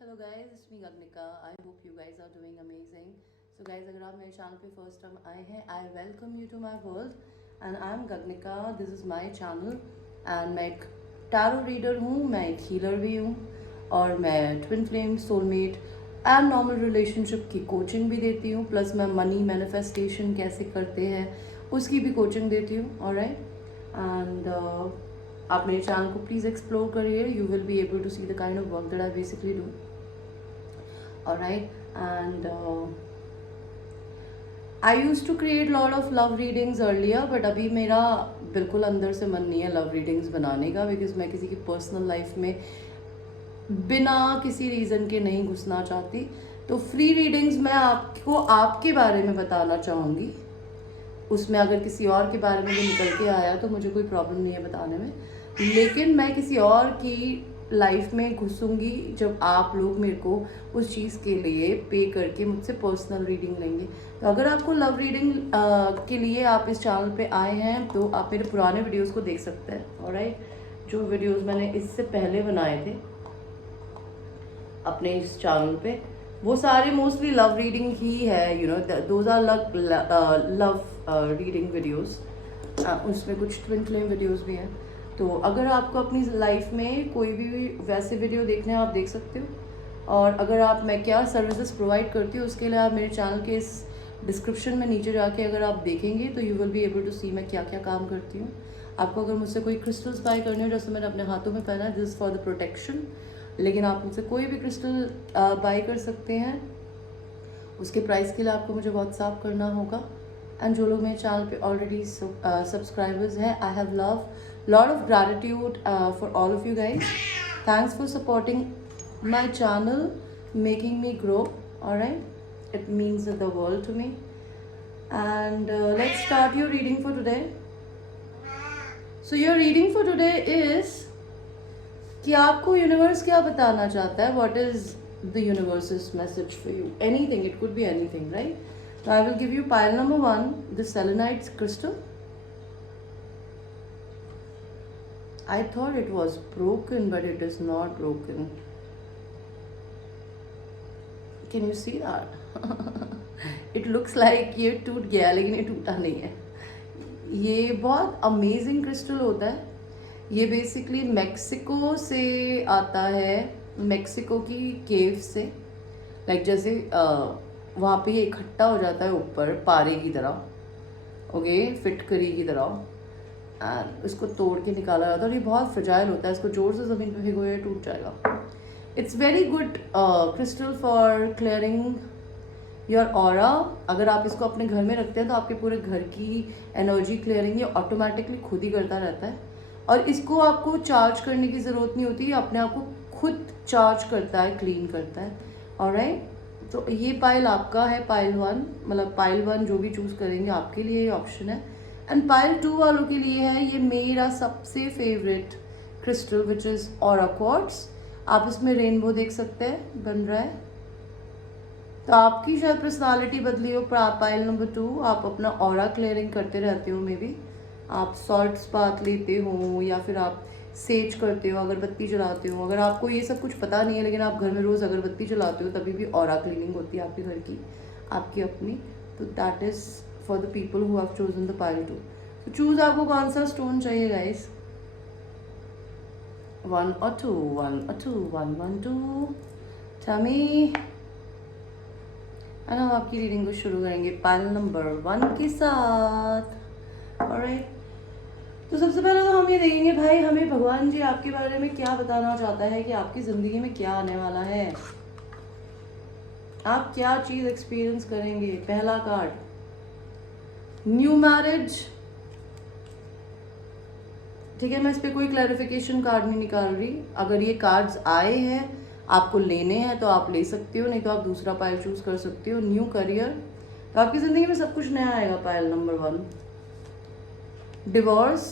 Hello guys, it's me Gaganika. I hope you guys are doing amazing. So guys, अगर आप मेरे channel पे first time आए हैं, I welcome you to my world and I am Gaganika. This is my channel and मैं एक tarot reader हूँ, मैं एक हीलर भी हूँ और मैं twin flame, soulmate and normal relationship की कोचिंग भी देती हूँ। प्लस मैं मनी मैनिफेस्टेशन कैसे करते हैं उसकी भी कोचिंग देती हूँ। ऑलराइट, एंड आप मेरे चैनल को प्लीज़ एक्सप्लोर करिए। You will be able to see the kind of work that I basically do. Alright, and I used to create lot of love readings earlier, but अभी मेरा बिल्कुल अंदर से मन नहीं है लव रीडिंग्स बनाने का, बिकॉज मैं किसी की पर्सनल लाइफ में बिना किसी रीज़न के नहीं घुसना चाहती। तो फ्री रीडिंग्स मैं आपको आपके बारे में बताना चाहूँगी। उसमें अगर किसी और के बारे में भी निकल के आया तो मुझे कोई प्रॉब्लम नहीं है बताने में, लेकिन मैं किसी और की लाइफ में घुसूंगी जब आप लोग मेरे को उस चीज़ के लिए पे करके मुझसे पर्सनल रीडिंग लेंगे। तो अगर आपको लव रीडिंग के लिए आप इस चैनल पे आए हैं तो आप मेरे पुराने वीडियोस को देख सकते हैं। ऑलराइट, जो वीडियोस मैंने इससे पहले बनाए थे अपने इस चैनल पे, वो सारे मोस्टली लव रीडिंग ही है। You know, those are love reading videos. उसमें कुछ ट्विन फ्लेम वीडियोस भी हैं। तो अगर आपको अपनी लाइफ में कोई भी वैसे वीडियो देखने हैं आप देख सकते हो। और अगर आप मैं क्या सर्विसेज प्रोवाइड करती हूँ उसके लिए आप मेरे चैनल के इस डिस्क्रिप्शन में नीचे जाके अगर आप देखेंगे तो you will be able to see मैं क्या क्या काम करती हूँ। आपको अगर मुझसे कोई क्रिस्टल्स बाय करने हो, जैसे मैंने अपने हाथों में पहना है, this is for the protection, लेकिन आप मुझसे कोई भी क्रिस्टल बाय कर सकते हैं। उसके प्राइस के लिए आपको मुझे व्हाट्सअप करना होगा। एंड जो लोग मेरे चैनल पे ऑलरेडी सब्सक्राइबर्स हैं, I have love lot of gratitude for all of you guys. Thanks for supporting my channel, making me grow. Alright, it means the world to me. And let's start your reading for today. So your reading for today is कि आपको universe क्या बताना चाहता है। What is the universe message for you? Anything, it could be anything, right? So I will give you pile number 1, the selenite crystal. I thought it was broken, but it is not broken. Can you see that? It looks like ये टूट गया, लेकिन ये टूटा नहीं है। ये बहुत अमेजिंग क्रिस्टल होता है। ये बेसिकली मैक्सिको से आता है, मैक्सिको की केव से। लाइक जैसे वहाँ पे ये इकट्ठा हो जाता है ऊपर पारे की तरह, ओके, फिटकरी की तरह, एंड इसको तोड़ के निकाला जाता है। और ये बहुत फ्रजाइल होता है, इसको जोर से ज़मीन पे भिगोए टूट जाएगा। It's very good crystal for clearing your aura. अगर आप इसको अपने घर में रखते हैं तो आपके पूरे घर की एनर्जी क्लियरिंग ये ऑटोमेटिकली खुद ही करता रहता है। और इसको आपको चार्ज करने की ज़रूरत नहीं होती, अपने आप को खुद चार्ज करता है, क्लीन करता है। ऑलराइट, तो ये पाइल आपका है, पाइल 1, मतलब पाइल 1 जो भी चूज़ करेंगे आपके लिए ये ऑप्शन है। एंड पाइल 2 वालों के लिए है ये मेरा सबसे favourite crystal, which is aura quartz. आप इसमें रेनबो देख सकते हैं बन रहा है। तो आपकी शायद पर्सनालिटी बदली हो, पाइल नंबर 2, आप अपना ऑरा क्लियरिंग करते रहते हो। मे बी आप सॉल्ट बाथ लेते हो या फिर आप सेज करते हो, अगरबत्ती जलाते हो। अगर आपको ये सब कुछ पता नहीं है लेकिन आप घर में रोज़ अगरबत्ती जलाते हो, तभी भी ऑरा क्लीनिंग होती है आपके घर की, आपकी अपनी। तो that is for the people who have chosen the pile 2। तो चूज़ आपको कौन सा स्टोन चाहिए गाइस? 1 और 2, 1 और 2, 1 1 2 टमी। एंड हम आपकी रीडिंग को शुरू करेंगे पाइल नंबर 1 के साथ। ऑलराइट, तो सबसे पहले तो हम ये देखेंगे भाई हमें भगवान जी आपके बारे में क्या बताना चाहता है, कि आपकी ज़िंदगी में क्या आने वाला है, आप क्या चीज़ एक्सपीरियंस करेंगे। पहला कार्ड, न्यू मैरिज। ठीक है, मैं इस पर कोई क्लैरिफिकेशन कार्ड नहीं निकाल रही। अगर ये कार्ड्स आए हैं, आपको लेने हैं तो आप ले सकते हो, नहीं तो आप दूसरा पाइल चूज कर सकते हो। न्यू करियर, तो आपकी ज़िंदगी में सब कुछ नया आएगा। Pile number 1, divorce.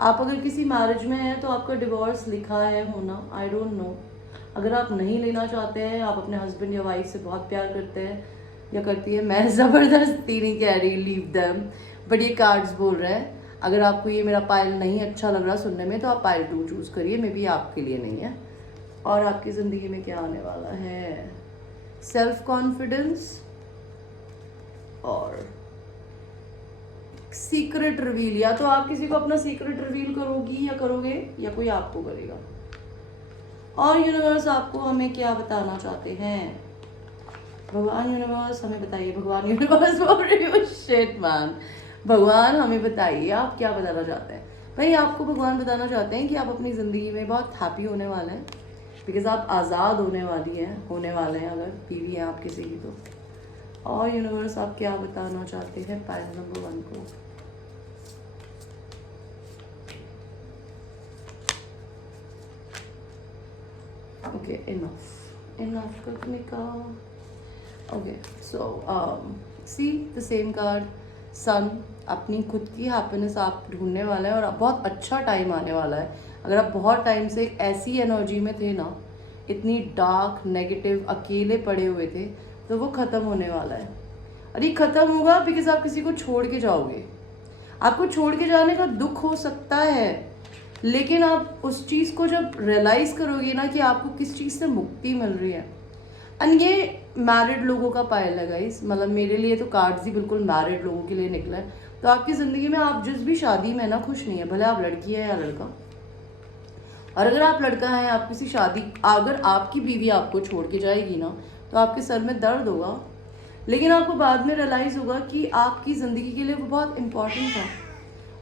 आप अगर किसी मैरिज में हैं तो आपका डिवोर्स लिखा है होना, आई डोंट नो। अगर आप नहीं लेना चाहते हैं, आप अपने हस्बैंड या वाइफ से बहुत प्यार करते हैं या करती है, मैं ज़बरदस्ती नहीं कह रही, लीव देम, बट ये कार्ड्स बोल रहे हैं। अगर आपको ये मेरा पाइल नहीं अच्छा लग रहा सुनने में तो आप पाइल 2 चूज़ करिए, मे बी आपके लिए नहीं है। और आपकी ज़िंदगी में क्या आने वाला है, सेल्फ कॉन्फिडेंस और सीक्रेट रिवील। या तो आप किसी को अपना सीक्रेट रिवील करोगी या करोगे, या कोई आपको करेगा। और यूनिवर्स आपको हमें क्या बताना चाहते हैं, भगवान यूनिवर्स हमें बताइए। भगवान यूनिवर्स बोल रही हूँ, शिट मैन। भगवान हमें बताइए आप क्या बताना चाहते हैं। भाई आपको भगवान बताना चाहते हैं कि आप अपनी ज़िंदगी में बहुत हैप्पी होने वाले हैं, बिकॉज आप आज़ाद होने वाले हैं अगर बीवी है आप किसी की तो। और यूनिवर्स आप क्या बताना चाहते हैं पाइल नंबर 1 को। ओके, इनफ करने का। Okay, so see the same card, sun. अपनी खुद की हैप्पीनेस आप ढूंढने वाले हैं और बहुत अच्छा टाइम आने वाला है। अगर आप बहुत टाइम से एक ऐसी एनर्जी में थे ना, इतनी डार्क नेगेटिव अकेले पड़े हुए थे, तो वो ख़त्म होने वाला है। और ये ख़त्म होगा बिकॉज आप किसी को छोड़ के जाओगे। आपको छोड़ के जाने का दुख हो सकता है, लेकिन आप उस चीज़ को जब रियलाइज़ करोगे ना कि आपको किस चीज़ से मुक्ति मिल रही है। एंड ये मैरिड लोगों का पायल है गाइस, मतलब मेरे लिए तो कार्ड्स ही बिल्कुल मैरिड लोगों के लिए निकला है। तो आपकी ज़िंदगी में आप जिस भी शादी में ना खुश नहीं है, भले आप लड़की है या लड़का। और अगर आप लड़का है, आप किसी शादी, अगर आपकी बीवी आपको छोड़ के जाएगी ना, तो आपके सर में दर्द होगा, लेकिन आपको बाद में रियलाइज़ होगा कि आपकी ज़िंदगी के लिए वो बहुत इम्पॉर्टेंट था।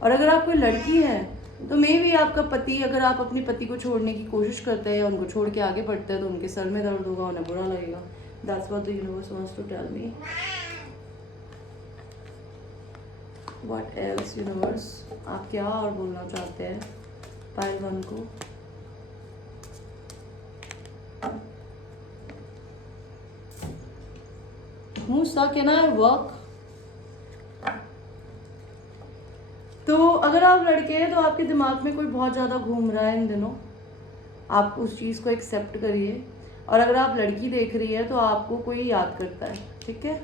और अगर आप कोई लड़की है तो मे भी आपका पति, अगर आप अपने पति को छोड़ने की कोशिश करते हैं या उनको छोड़ के आगे बढ़ते हैं, तो उनके सर में दर्द होगा, उन्हें बुरा लगेगा। That's what the universe wants to tell me. What else universe, आप क्या और बोलना चाहते हैं पाइल 1 को। हूँ stuck in our work। तो अगर आप लड़के हैं तो आपके दिमाग में कोई बहुत ज़्यादा घूम रहा है इन दिनों, आप उस चीज़ को एक्सेप्ट करिए। और अगर आप लड़की देख रही है तो आपको कोई याद करता है, ठीक है।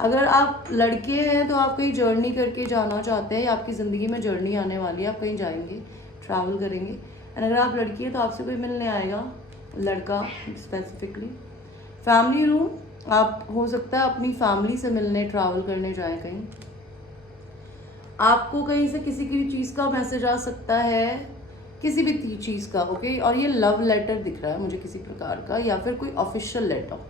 अगर आप लड़के हैं तो आप कहीं जर्नी करके जाना चाहते हैं, या आपकी ज़िंदगी में जर्नी आने वाली है, आप कहीं जाएंगे, ट्रैवल करेंगे। एंड अगर आप लड़की है तो आपसे कोई मिलने आएगा, लड़का स्पेसिफिकली। फैमिली रूम, आप हो सकता है अपनी फैमिली से मिलने, ट्रैवल करने जाएं कहीं। आपको कहीं से किसी की चीज़ का मैसेज आ सकता है, किसी भी चीज़ का, ओके। और ये लव लेटर दिख रहा है मुझे किसी प्रकार का, या फिर कोई ऑफिशियल लेटर।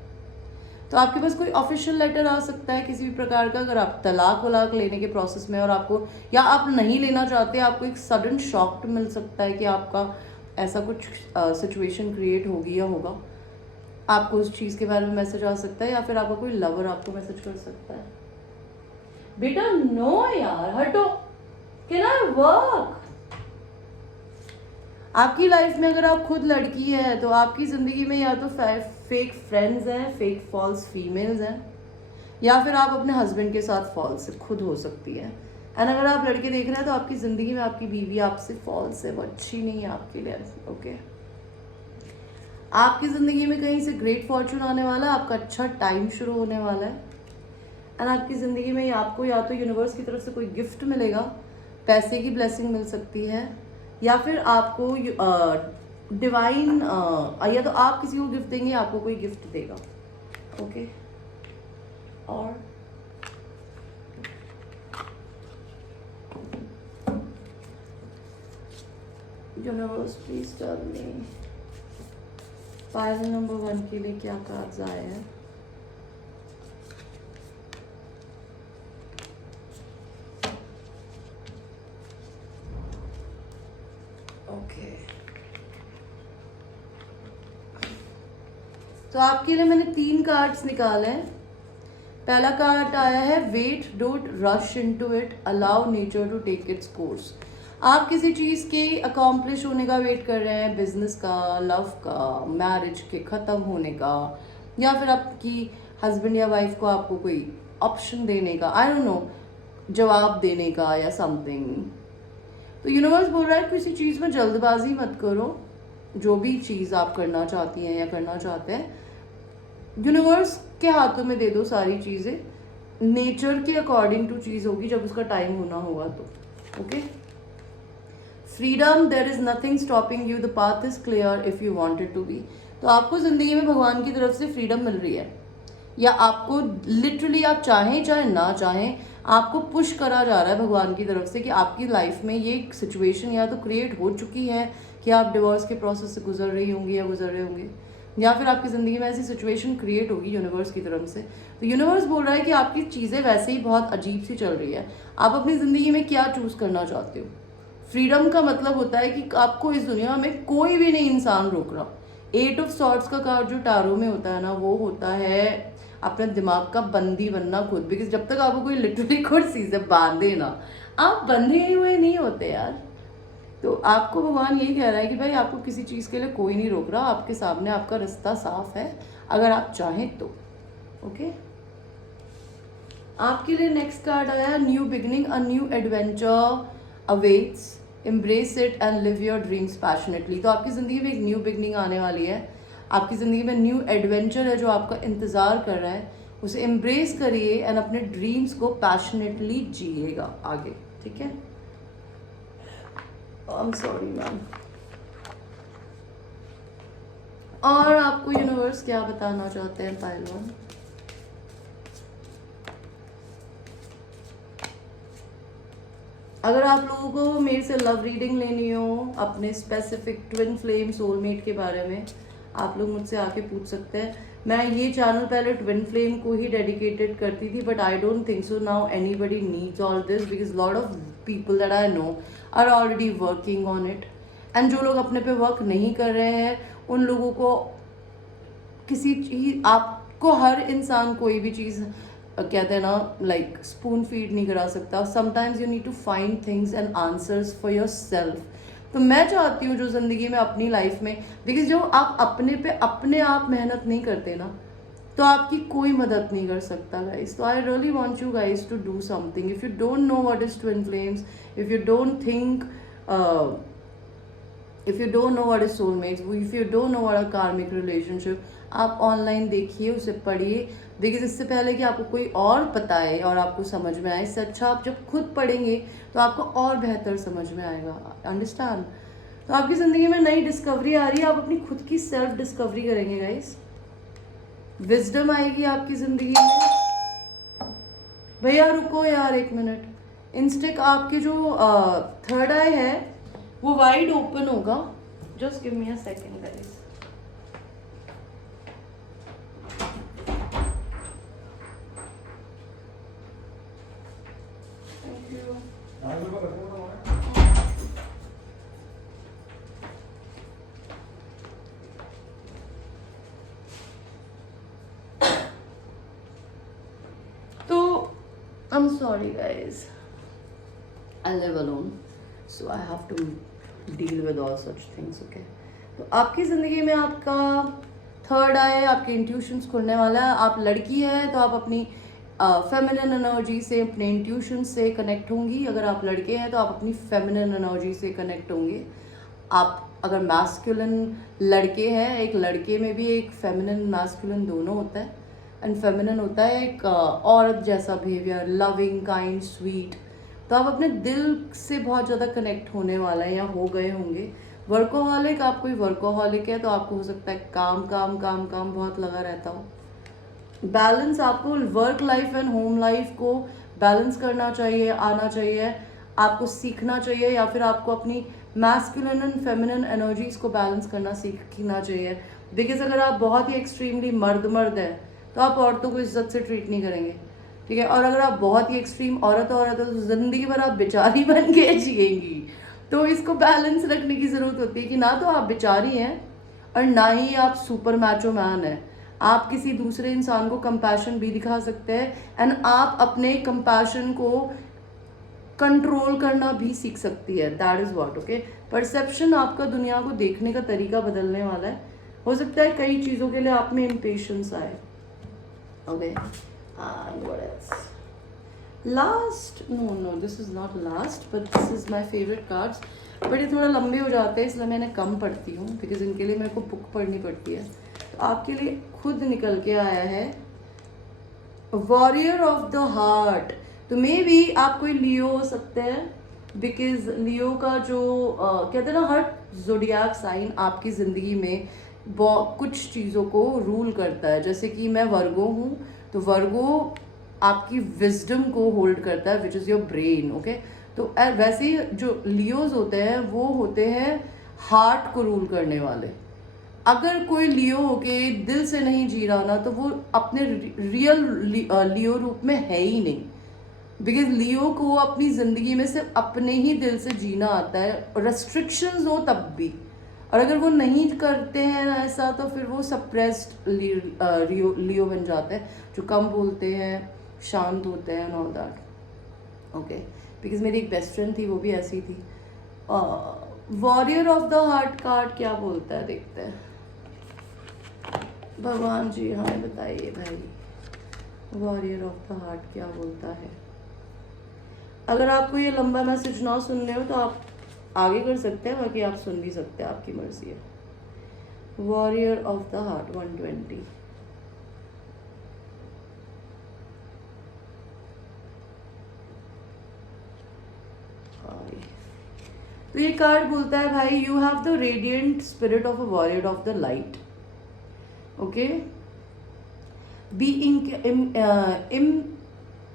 तो आपके पास कोई ऑफिशियल लेटर आ सकता है किसी भी प्रकार का। अगर आप तलाक वलाक लेने के प्रोसेस में और आपको, या आप नहीं लेना चाहते, आपको एक सडन शॉक मिल सकता है कि आपका ऐसा कुछ सिचुएशन क्रिएट होगी या होगा, आपको उस चीज़ के बारे में मैसेज आ सकता है। या फिर आपका कोई लवर आपको मैसेज कर सकता है। बेटा नो यार, हटो, कैन आई वर्क। आपकी लाइफ में अगर आप खुद लड़की है तो आपकी ज़िंदगी में या तो फेक फ्रेंड्स हैं, फेक फॉल्स फीमेल्स हैं, या फिर आप अपने हस्बैंड के साथ फॉल्स खुद हो सकती है। एंड अगर आप लड़के देख रहे हैं तो आपकी ज़िंदगी में आपकी बीवी आपसे फॉल्स है, वो अच्छी नहीं है आपके लिए, ओके। आपकी ज़िंदगी में कहीं से ग्रेट फॉर्चून आने वाला है, आपका अच्छा टाइम शुरू होने वाला है। एंड आपकी ज़िंदगी में आपको या तो यूनिवर्स की तरफ से कोई गिफ्ट मिलेगा, पैसे की ब्लेसिंग मिल सकती है, या फिर आपको डिवाइन, या तो आप किसी को गिफ्ट देंगे, आपको कोई गिफ्ट देगा, ओके। और universe please tell me pile number 1 के लिए क्या कार्ड्स आए हैं। ओके, तो आपके लिए मैंने 3 कार्ड्स निकाले हैं। पहला कार्ड आया है wait, don't rush into it, allow nature to take its course. आप किसी चीज़ के अकॉम्प्लिश होने का वेट कर रहे हैं, बिजनेस का, लव का, मैरिज के ख़त्म होने का, या फिर आपकी हस्बैंड या वाइफ को आपको कोई ऑप्शन देने का, आई डोंट नो, जवाब देने का या समथिंग। तो यूनिवर्स बोल रहा है किसी चीज़ में जल्दबाजी मत करो। जो भी चीज़ आप करना चाहती हैं या करना चाहते हैं, यूनिवर्स के हाथों में दे दो सारी चीज़ें। नेचर के अकॉर्डिंग टू चीज़ होगी जब उसका टाइम होना होगा तो, okay. Freedom, there is nothing stopping you, the path is clear if you wanted to be. तो आपको ज़िंदगी में भगवान की तरफ से फ्रीडम मिल रही है, या आपको लिटरली आप चाहें चाहे ना चाहें आपको पुश करा जा रहा है भगवान की तरफ से कि आपकी लाइफ में ये सिचुएशन या तो क्रिएट हो चुकी है कि आप डिवोर्स के प्रोसेस से गुजर रही होंगी या गुजर रहे होंगे, या फिर आपकी ज़िंदगी में ऐसी सिचुएशन क्रिएट होगी यूनिवर्स की तरफ से। तो यूनिवर्स बोल रहा है कि आपकी चीज़ें वैसे ही बहुत अजीब सी चल रही है, आप अपनी ज़िंदगी में क्या चूज़ करना चाहते हो। फ्रीडम का मतलब होता है कि आपको इस दुनिया में कोई भी नहीं इंसान रोक रहा। 8 ऑफ सॉर्ड्स का कार्ड जो टैरो में होता है ना, वो होता है अपने दिमाग का बंदी बनना खुद, बिकॉज जब तक आपको कोई लिटरली कुर्सी से बांधे ना, आप बंधे हुए नहीं होते यार। तो आपको भगवान यही कह रहा है कि भाई आपको किसी चीज़ के लिए कोई नहीं रोक रहा, आपके सामने आपका रास्ता साफ है अगर आप चाहें तो। ओके, आपके लिए नेक्स्ट कार्ड आया new beginning, a new adventure awaits, embrace it and live your dreams passionately. तो आपकी ज़िंदगी में एक न्यू बिगनिंग आने वाली है, आपकी ज़िंदगी में न्यू एडवेंचर है जो आपका इंतज़ार कर रहा है, उसे एम्ब्रेस करिए एंड अपने ड्रीम्स को पैशनेटली जिएगा आगे, ठीक है। आई एम सॉरी मैम। और आपको यूनिवर्स क्या बताना चाहते हैं पाइल वन? अगर आप लोगों को मेरे से लव रीडिंग लेनी हो अपने स्पेसिफिक ट्विन फ्लेम सोलमेट के बारे में, आप लोग मुझसे आके पूछ सकते हैं। मैं ये चैनल पहले ट्विन फ्लेम को ही डेडिकेटेड करती थी, but I don't think so now anybody needs all this, because lot of people that I know are already working on it. And जो लोग अपने पे वर्क नहीं कर रहे हैं उन लोगों को किसी चीज, आपको हर इंसान कोई भी चीज़ कहते हैं ना लाइक स्पून फीड नहीं करा सकता। Sometimes you need to find things and answers for yourself. तो मैं चाहती हूँ जो ज़िंदगी में अपनी लाइफ में, बिकॉज जो आप अपने पे अपने आप मेहनत नहीं करते ना तो आपकी कोई मदद नहीं कर सकता गाइस। तो I really want you guys to do something. If you don't know what is twin flames, if you don't think, if you don't know what is soulmates, if you don't know what a karmic relationship, आप online देखिए, उसे पढ़िए, because इससे पहले कि आपको कोई और बताए और आपको समझ में आए, इससे अच्छा आप जब खुद पढ़ेंगे तो आपको और बेहतर समझ में आएगा। अंडरस्टैंड? तो आपकी ज़िंदगी में नई डिस्कवरी आ रही है, आप अपनी खुद की सेल्फ डिस्कवरी करेंगे गाइस। विजडम आएगी आपकी ज़िंदगी में। भैया रुको यार एक मिनट, इंस्टेक आपके जो थर्ड आई है वो वाइड ओपन होगा, just give me a second guys. I'm sorry guys, I live alone so I have to deal with all such things, okay? तो आपकी ज़िंदगी में आपका थर्ड आई, आपके इंट्यूशंस खुलने वाला है। आप लड़की है तो आप अपनी फेमिनिन एनर्जी से, अपने इंट्यूशन से कनेक्ट होंगी। अगर आप लड़के हैं तो आप अपनी फेमिनिन एनर्जी से कनेक्ट होंगे। आप अगर मैस्कुलिन लड़के हैं, एक लड़के में भी एक फेमिनिन मैस्कुलिन दोनों होता है, एंड फेमिनिन होता है एक औरत जैसा बिहेवियर, लविंग, काइंड, स्वीट। तो आप अपने दिल से बहुत ज़्यादा कनेक्ट होने वाला है या हो गए होंगे। वर्कोहॉलिक, आप कोई वर्कोहॉलिक है तो आपको हो सकता है काम काम काम काम बहुत लगा रहता हो। बैलेंस, आपको work life and home life को बैलेंस करना चाहिए, आना चाहिए, आपको सीखना चाहिए, या फिर आपको अपनी मैस्कुलिन एंड फेमिनिन एनर्जीज को बैलेंस करना सीखना चाहिए। बिकॉज अगर आप बहुत ही एक्सट्रीमली मर्द है तो आप औरतों को इज्जत से ट्रीट नहीं करेंगे, ठीक है। और अगर आप बहुत ही एक्सट्रीम औरत है तो ज़िंदगी भर आप बेचारी बन के जिएंगी। तो इसको बैलेंस रखने की ज़रूरत होती है कि ना तो आप बेचारी हैं और ना ही आप सुपर मैचो मैन हैं। आप किसी दूसरे इंसान को कंपैशन भी दिखा सकते हैं, एंड आप अपने कंपैशन को कंट्रोल करना भी सीख सकती है। That is what, okay. Perception आपका दुनिया को देखने का तरीका बदलने वाला है। हो सकता है कई चीज़ों के लिए आप में इम्पेशंस आए, okay, and what else? Last, no, this is not last, but this is my favorite cards. But ये थोड़ा लंबे हो जाते हैं इसलिए मैंने कम पढ़ती हूँ, बिकॉज इनके लिए मेरे को बुक पढ़नी पड़ती है। तो आपके लिए खुद निकल के आया है वॉरियर ऑफ द हार्ट। तो मे बी आप कोई लियो हो सकते हैं, बिकॉज लियो का जो कहते हैं ना, हर जोडियाक साइन आपकी ज़िंदगी में कुछ चीज़ों को रूल करता है। जैसे कि मैं वर्गो हूँ, तो वर्गो आपकी विजडम को होल्ड करता है, which is your brain. Okay, तो वैसे ही जो लियोज होते हैं वो होते हैं हार्ट को रूल करने वाले। अगर कोई लियो होके दिल से नहीं जी रहा ना, तो वो अपने रियल लियो रूप में है ही नहीं। बिकॉज लियो को अपनी ज़िंदगी में सिर्फ अपने ही दिल से जीना आता है, रेस्ट्रिक्शंस हो तब भी। और अगर वो नहीं करते हैं ना ऐसा, तो फिर वो सप्रेस्ड लियो बन जाते हैं, जो कम बोलते हैं, शांत होते हैं, ऑल दैट। ओके, बिकॉज मेरी एक बेस्ट फ्रेंड थी, वो भी ऐसी थी। Warrior of the heart card क्या बोलता है, देखते हैं। भगवान जी हमें बताइए भाई, वॉरियर ऑफ द हार्ट क्या बोलता है। अगर आपको ये लंबा मैसेज ना सुनने हो तो आप आगे कर सकते हैं, बाकी आप सुन भी सकते हैं, आपकी मर्जी है। Warrior of the heart 120। तो ये कार्ड बोलता है भाई, you have the radiant spirit of a warrior of the light. Okay, be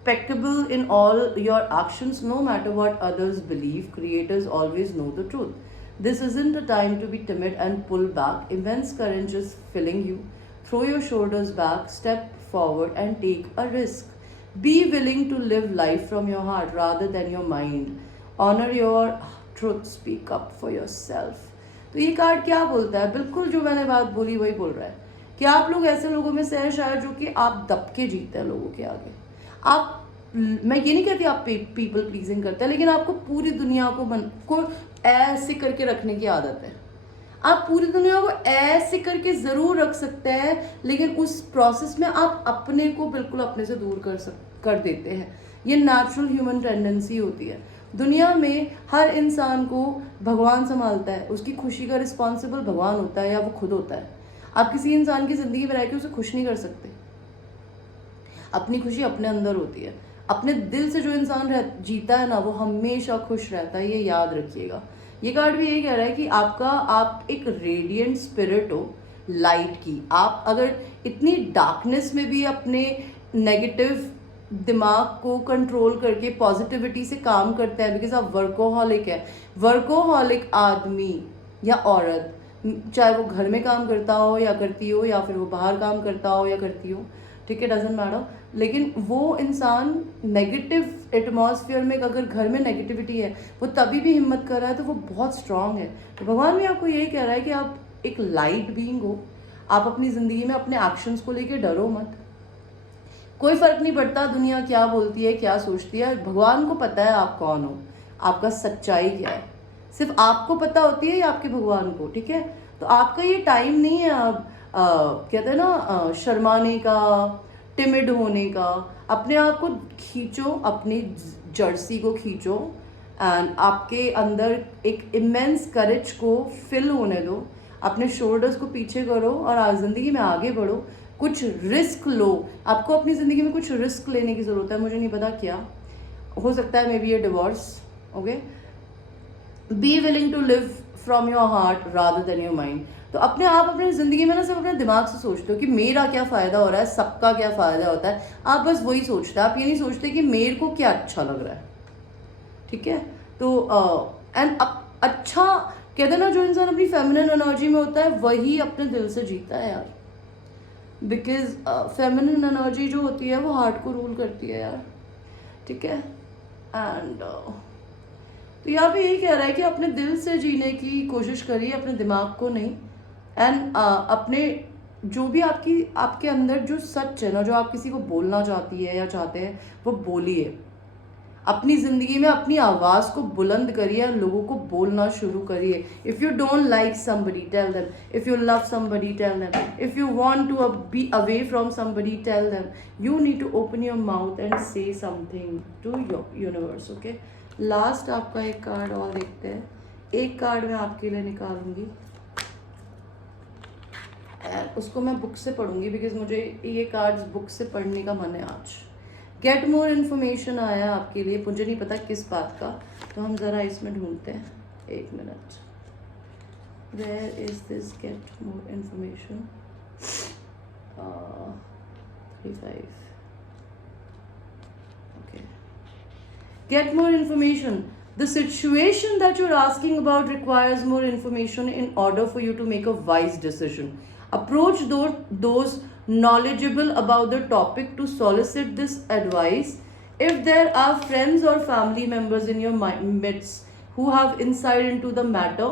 impeccable in all your actions, no matter what others believe. Creators always know the truth. This isn't a time to be timid and pull back. Immense courage is filling you. Throw your shoulders back, step forward and take a risk. Be willing to live life from your heart rather than your mind. Honor your truth, speak up for yourself. तो ये card क्या बोलता है, बिल्कुल जो मैंने बात बोली वही बोल रहा है कि आप लोग ऐसे लोगों में से हैं शायद जो कि आप दब के जीते हैं लोगों के आगे। आप, मैं ये नहीं कहती आप पीपल प्लीजिंग करते हैं, लेकिन आपको पूरी दुनिया को ऐसे करके रखने की आदत है। आप पूरी दुनिया को ऐसे करके ज़रूर रख सकते हैं, लेकिन उस प्रोसेस में आप अपने को बिल्कुल अपने से दूर कर देते हैं। ये नेचुरल ह्यूमन टेंडेंसी होती है। दुनिया में हर इंसान को भगवान संभालता है, उसकी खुशी का रिस्पॉन्सिबल भगवान होता है या वो खुद होता है। आप किसी इंसान की ज़िंदगी में रह के उसे खुश नहीं कर सकते। अपनी खुशी अपने अंदर होती है। अपने दिल से जो इंसान जीता है ना, वो हमेशा खुश रहता है, ये याद रखिएगा। ये कार्ड भी यही कह रहा है कि आप एक रेडिएंट स्पिरिट हो लाइट की। आप अगर इतनी डार्कनेस में भी अपने नेगेटिव दिमाग को कंट्रोल करके पॉजिटिविटी से काम करते हैं, बिकॉज आप वर्कोहॉलिक है। वर्कोहॉलिक आदमी या औरत, चाहे वो घर में काम करता हो या करती हो, या फिर वो बाहर काम करता हो या करती हो, ठीक है, डजेंट मैटर, लेकिन वो इंसान नेगेटिव एटमॉस्फेयर में, अगर घर में नेगेटिविटी है, वो तभी भी हिम्मत कर रहा है तो वो बहुत स्ट्रांग है। तो भगवान भी आपको यही कह रहा है कि आप एक लाइट बीइंग हो। आप अपनी ज़िंदगी में अपने एक्शंस को लेकर डरो मत। कोई फ़र्क नहीं पड़ता दुनिया क्या बोलती है, क्या सोचती है, भगवान को पता है आप कौन हो, आपका सच्चाई क्या है, सिर्फ आपको पता होती है या आपके भगवान को, ठीक है। तो आपका ये टाइम नहीं है अब कहते हैं ना शर्माने का, टिमिड होने का। अपने आप को खींचो, अपनी जर्सी को खींचो एंड आपके अंदर एक इमेंस करेज को फिल होने दो। अपने शोल्डर्स को पीछे करो और ज़िंदगी में आगे बढ़ो। कुछ रिस्क लो। आपको अपनी ज़िंदगी में कुछ रिस्क लेने की ज़रूरत है, मुझे नहीं पता क्या हो सकता है, मे बी ये divorce. Okay, be willing to live from your heart rather than your mind. तो अपने आप अपनी ज़िंदगी में ना सिर्फ अपने दिमाग से सोचते हो कि मेरा क्या फ़ायदा हो रहा है, सबका क्या फ़ायदा होता है, आप बस वही सोचते हैं। आप ये नहीं सोचते कि मेरे को क्या अच्छा लग रहा है, ठीक है। तो अच्छा कहते हैं ना, जो इंसान अपनी फेमिनिन एनर्जी में होता है वही अपने दिल से जीता है यार। बिकॉज फेमिनिन एनर्जी जो होती है वो हार्ट को रूल करती है यार, ठीक है। एंड तो यहाँ पे यही कह रहा है कि अपने दिल से जीने की कोशिश करिए, अपने दिमाग को नहीं। एंड अपने जो भी आपके अंदर जो सच है ना, जो आप किसी को बोलना चाहती है या चाहते हैं, वो बोलिए। अपनी ज़िंदगी में अपनी आवाज़ को बुलंद करिए, लोगों को बोलना शुरू करिए। If you don't like somebody tell them, if you love somebody tell them, if you want to be away from somebody tell them. You need to open your mouth and say something to your universe. Okay, last आपका एक card और देखते हैं। एक card मैं आपके लिए निकालूंगी, उसको मैं बुक से पढ़ूंगी बिकॉज मुझे ये कार्ड्स बुक से पढ़ने का मन है आज। गेट मोर इन्फॉर्मेशन आया आपके लिए, मुझे नहीं पता किस बात का, तो हम ज़रा इसमें ढूंढते हैं, एक minute. Where is this get more information, 35, okay. Get more information. The situation that you're asking about requires more information in order for you to make a wise decision. Approach those knowledgeable about the topic to solicit this advice. If there are friends or family members in your midst who have insight into the matter,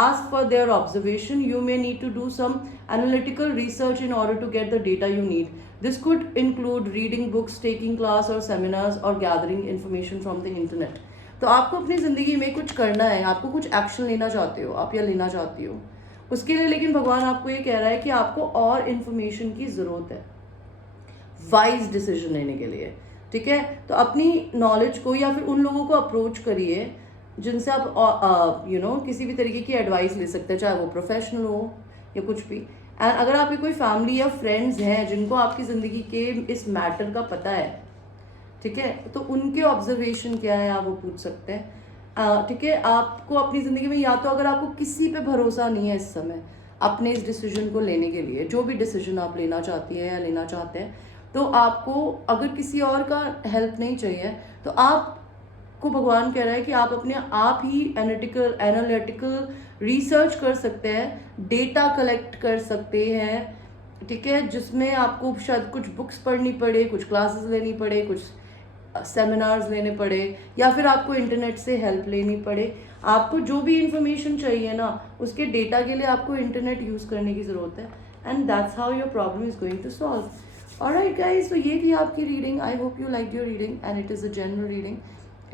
ask for their observation. You may need to do some analytical research in order to get the data you need. This could include reading books, taking class or seminars, or gathering information from the internet. तो आपको अपनी ज़िंदगी में कुछ करना है, आपको कुछ एक्शन लेना चाहते हो आप या लेना चाहती हो, उसके लिए लेकिन भगवान आपको ये कह रहा है कि आपको और इन्फॉर्मेशन की ज़रूरत है वाइज डिसीजन लेने के लिए, ठीक है। तो अपनी नॉलेज को या फिर उन लोगों को अप्रोच करिए जिनसे आप किसी भी तरीके की एडवाइस ले सकते हैं, चाहे वो प्रोफेशनल हो या कुछ भी। एंड अगर आपकी कोई फैमिली या फ्रेंड्स हैं जिनको आपकी ज़िंदगी के इस मैटर का पता है, ठीक है, तो उनके ऑब्जर्वेशन क्या है आप वो पूछ सकते हैं, ठीक है। आपको अपनी ज़िंदगी में या तो अगर आपको किसी पे भरोसा नहीं है इस समय अपने इस डिसीजन को लेने के लिए, जो भी डिसीजन आप लेना चाहती हैं या लेना चाहते हैं, तो आपको अगर किसी और का हेल्प नहीं चाहिए तो आपको भगवान कह रहा है कि आप अपने आप ही एनालिटिकल रिसर्च कर सकते हैं, डेटा कलेक्ट कर सकते हैं, ठीक है, जिसमें आपको शायद कुछ बुक्स पढ़नी पड़े, कुछ क्लासेस लेनी पड़े, कुछ सेमिनार्स लेने पड़े, या फिर आपको इंटरनेट से हेल्प लेनी पड़े। आपको जो भी इंफॉर्मेशन चाहिए ना उसके डेटा के लिए आपको इंटरनेट यूज़ करने की ज़रूरत है, and that's how your problem is going to solve. Alright guys, तो ये थी आपकी reading. I hope you like your reading and it is a general reading.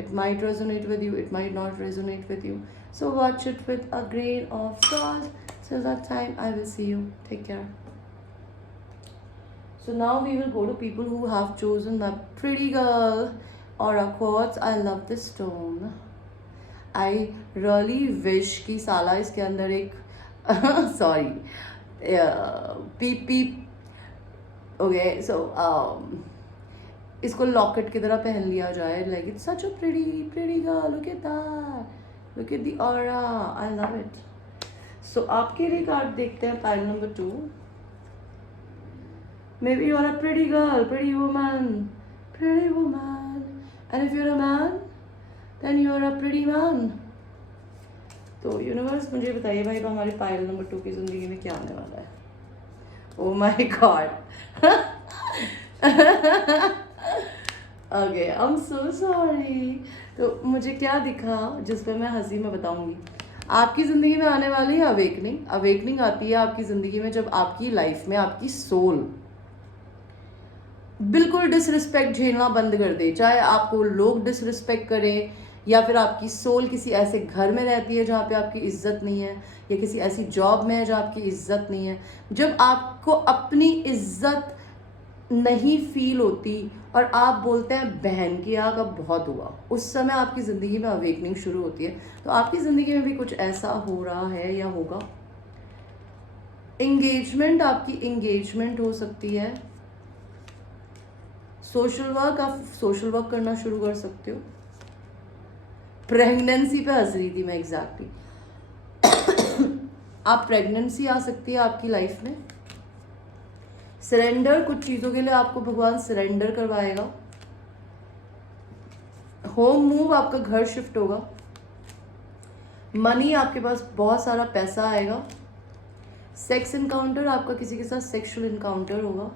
It might resonate with you, it might not resonate with you. So watch it with a grain of salt. Till that time, I will see you. Take care. So now we will go to people who have chosen the Pretty Girl Aura Quartz. I love this stone. I really wish कि साला इसके अंदर एक sorry peep. Okay, so इसको locket की तरह पहन लिया जाए. Like it's such a pretty girl. Look at that, look at the aura, I love it. So आपके लिए कार्ड देखते हैं, pile number 2. Maybe you are a pretty girl, pretty woman, and if you are a man then you are a pretty man. तो universe मुझे बताइए भाई, हमारे pile number 2 की जिंदगी में क्या आने वाला है. Oh my God. Okay, I am so sorry. तो मुझे क्या दिखा जिस पर मैं हंसी में बताऊंगी. आपकी ज़िंदगी में आने वाली है अवेकनिंग आती है आपकी ज़िंदगी में जब आपकी लाइफ में आपकी सोल बिल्कुल डिसरिस्पेक्ट झेलना बंद कर दे. चाहे आपको लोग डिसरिस्पेक्ट करें या फिर आपकी सोल किसी ऐसे घर में रहती है जहाँ पे आपकी इज्जत नहीं है, या किसी ऐसी जॉब में है जहाँ आपकी इज्जत नहीं है. जब आपको अपनी इज्जत नहीं फील होती और आप बोलते हैं बहन की आग अब बहुत हुआ, उस समय आपकी ज़िंदगी में अवेकनिंग शुरू होती है. तो आपकी ज़िंदगी में भी कुछ ऐसा हो रहा है या होगा. एंगेजमेंट, आपकी एंगेजमेंट हो सकती है. सोशल वर्क, आप सोशल वर्क करना शुरू कर सकते हो. प्रेगनेंसी पे हंस रही थी मैं एग्जैक्टली. आप प्रेगनेंसी आ सकती है आपकी लाइफ में. सरेंडर, कुछ चीज़ों के लिए आपको भगवान सरेंडर करवाएगा. होम मूव, आपका घर शिफ्ट होगा. मनी, आपके पास बहुत सारा पैसा आएगा. सेक्स इनकाउंटर, आपका किसी के साथ सेक्सुअल इनकाउंटर होगा.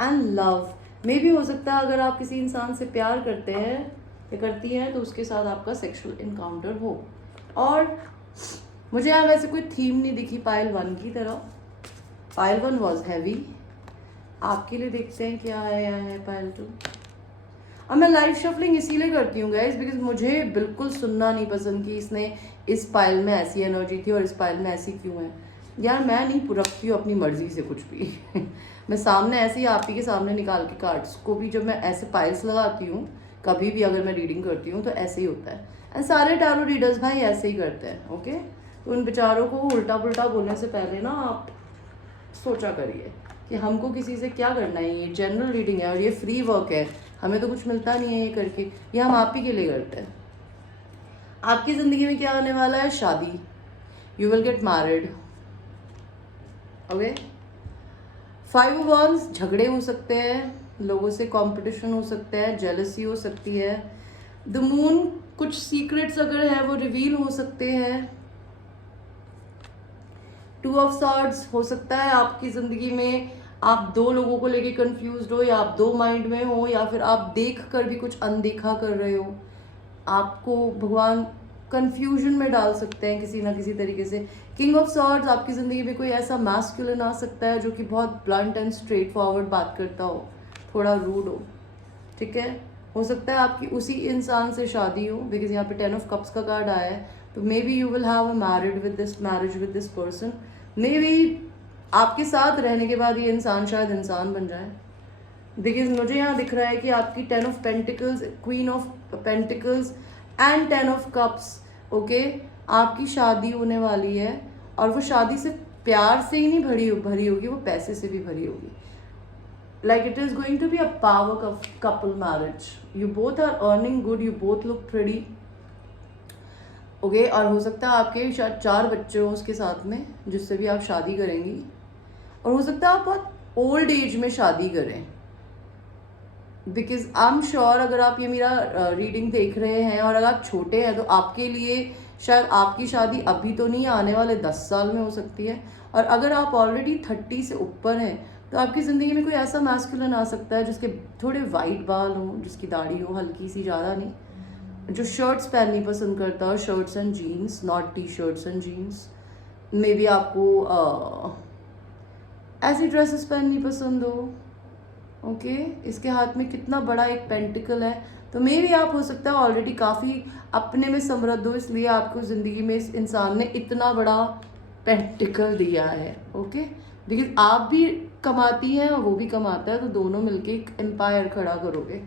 एंड लव, मे भी हो सकता है अगर आप किसी इंसान से प्यार करते हैं या करती हैं तो उसके साथ आपका सेक्सुअल इनकाउंटर हो. और मुझे यहाँ वैसे कोई थीम नहीं दिखी पाइल 1 की तरह. Pile 1 was heavy. आपके लिए देखते हैं क्या है पाइल 2. और मैं लाइव शफलिंग इसीलिए करती हूँ गाइज, बिकॉज मुझे बिल्कुल सुनना नहीं पसंद कि इसने इस पाइल में ऐसी एनर्जी थी और इस पाइल में ऐसी क्यों है. यार मैं नहीं रखती हूँ अपनी मर्जी से कुछ भी. मैं सामने ऐसे ही आप ही के सामने निकाल के कार्ड्स को भी जब मैं ऐसे पाइल्स लगाती हूँ कभी भी अगर मैं रीडिंग करती हूँ तो ऐसे ही होता है. एंड सारे टैरो रीडर्स भाई ऐसे ही करते हैं. ओके, तो उन बेचारों को उल्टा पुल्टा बोलने से पहले ना आप सोचा करिए कि हमको किसी से क्या करना है. ये जनरल रीडिंग है और ये फ्री वर्क है, हमें तो कुछ मिलता नहीं है ये करके, ये हम आप ही के लिए करते हैं. आपकी ज़िंदगी में क्या होने वाला है? शादी, you will get married. Okay, 5 of wands, झगड़े हो सकते हैं, लोगों से कंपटीशन हो सकता है, जेलसी हो सकती है। द मून, कुछ सीक्रेट्स अगर है वो रिवील हो सकते हैं। 2 ऑफ swords, हो सकता है आपकी ज़िंदगी में आप 2 लोगों को लेके कंफ्यूज्ड हो, या आप 2 माइंड में हो, या फिर आप देख कर भी कुछ अनदेखा कर रहे हो। आपको भगवान कंफ्यूजन में डाल सकते हैं किसी ना किसी तरीके से। किंग ऑफ सॉर्ड्स, आपकी ज़िंदगी में कोई ऐसा मैस्कुलिन आ सकता है जो कि बहुत ब्लंट एंड स्ट्रेट फॉरवर्ड बात करता हो, थोड़ा रूड हो, ठीक है। हो सकता है आपकी उसी इंसान से शादी हो, बिकॉज यहाँ पे 10 ऑफ कप्स का कार्ड आया है। तो may be you will have a marriage with this person. May be आपके साथ रहने के बाद ये इंसान शायद इंसान बन जाए, बिकॉज मुझे यहाँ दिख रहा है कि आपकी 10 of pentacles, queen of pentacles and 10 of cups, okay, आपकी शादी होने वाली है। और वो शादी सिर्फ प्यार से ही नहीं भरी होगी, वो पैसे से भी भरी होगी। Like it is going to be a power couple marriage. You both are earning good, you both look pretty. Okay, और हो सकता है आपके शायद 4 बच्चे हो उसके साथ में जिससे भी आप शादी करेंगी, और हो सकता है आप बहुत ओल्ड एज में शादी करें। बिकॉज आई एम श्योर अगर आप ये मेरा रीडिंग देख रहे हैं और अगर आप छोटे हैं तो आपके लिए शायद आपकी शादी अभी तो नहीं, आने वाले 10 साल में हो सकती है। और अगर आप ऑलरेडी 30 से ऊपर हैं तो आपकी ज़िंदगी में कोई ऐसा मैस्कुलिन आ सकता है जिसके थोड़े वाइट बाल हो, जिसकी दाढ़ी हो हल्की सी, ज़्यादा नहीं, जो शर्ट्स पहननी पसंद करता हो, shirts and jeans, not T shirts and jeans. Maybe आपको ऐसी ड्रेसेस पहननी पसंद हो, ओके। इसके हाथ में कितना बड़ा एक पेंटिकल है, तो मे भी आप हो सकता है ऑलरेडी काफ़ी अपने में समृद्ध हो, इसलिए आपको ज़िंदगी में इस इंसान ने इतना बड़ा पेंटिकल दिया है, ओके। बिकॉज आप भी कमाती हैं और वो भी कमाता है, तो दोनों मिलके एक एम्पायर खड़ा करोगे,